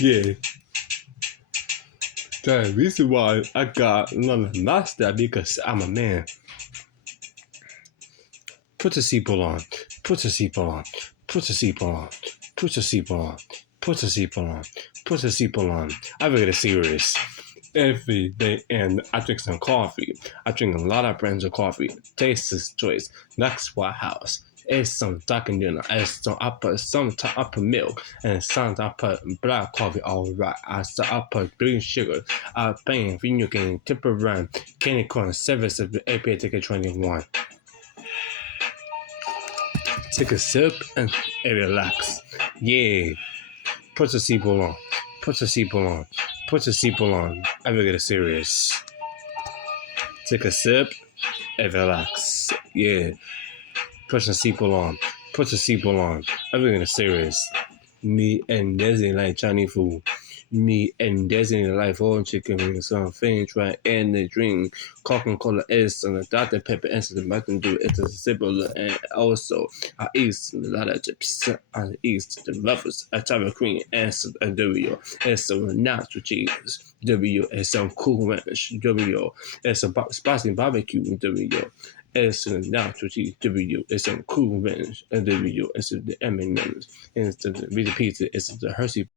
Yeah. The reason why I got none of my stuff because I'm a man. Put the seatbelt on. Put the seatbelt on. Put the seatbelt on. Put the seatbelt on. Put the seatbelt on. Put the seatbelt on. I get it serious every day, and I drink some coffee. I drink a lot of brands of coffee. Taste's Choice, Next White House. It's some Dunkin' dinner. It's some I put milk, and sometimes I put black coffee. All right, I put green sugar. I bang video game, Tipper Run, candy corn, service of the APA ticket 21. Take a sip and relax. Yeah. Put the seatbelt on. Put the seatbelt on. Put the seatbelt on. I will get it serious. Take a sip and relax. Yeah. Put the seatbelt on. Put the seatbelt on. I will get it serious. Me and Desi like Chinese food. Me and Desi like phone chicken wings, some French fry and the drink. Coca-Cola is and the Dr. Pepper and the Mountain Dew. It's a simple and also I eat a lot of chips. I eat the waffles, a type of cream and some W. It's some natural cheese. W is some cool ranch. W is some spicy barbecue. W. It's a natural cheese. W is some cool ranch. W is the M&M's. It's the Vita pizza. It's the Hershey